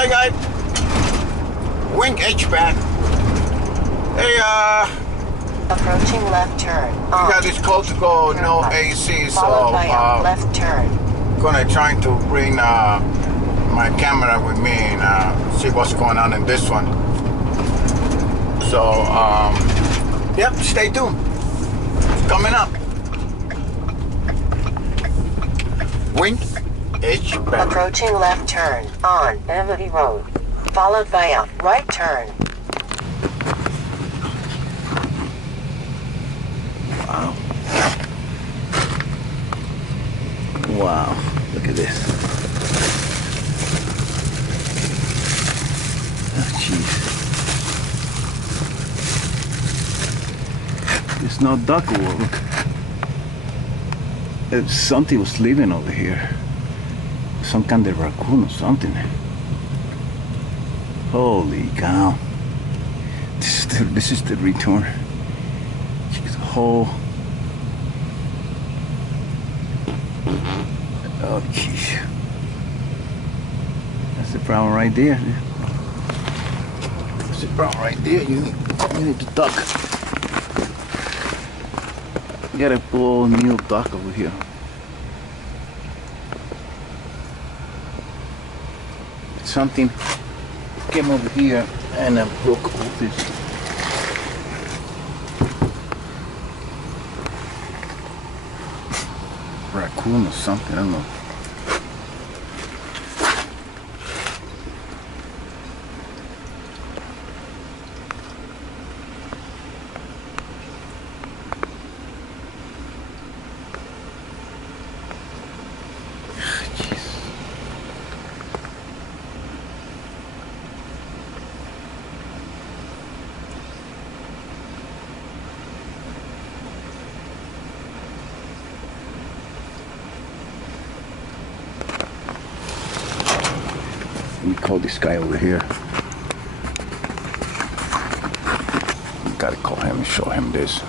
Hi guys. Wink HVAC. Hey, approaching left turn. we got this code to go, no AC, so left turn. gonna try to bring my camera with me and see what's going on in this one. So, yep, stay tuned. Coming up. Wink HVAC. Approaching left turn on Amity Road, followed by a right turn. Wow. Wow, look at this. Oh, jeez. It's not duck wool, look. Something was living over here. Some kind of raccoon or something. Holy cow. This is the return. Whole. Oh, jeez. That's the problem right there. That's the problem right there. You need to duck. You gotta pull a new duck over here. Something came over here and broke all this. Raccoon or something, I don't know. Jeez. Let me call this guy over here. Gotta call him and show him this.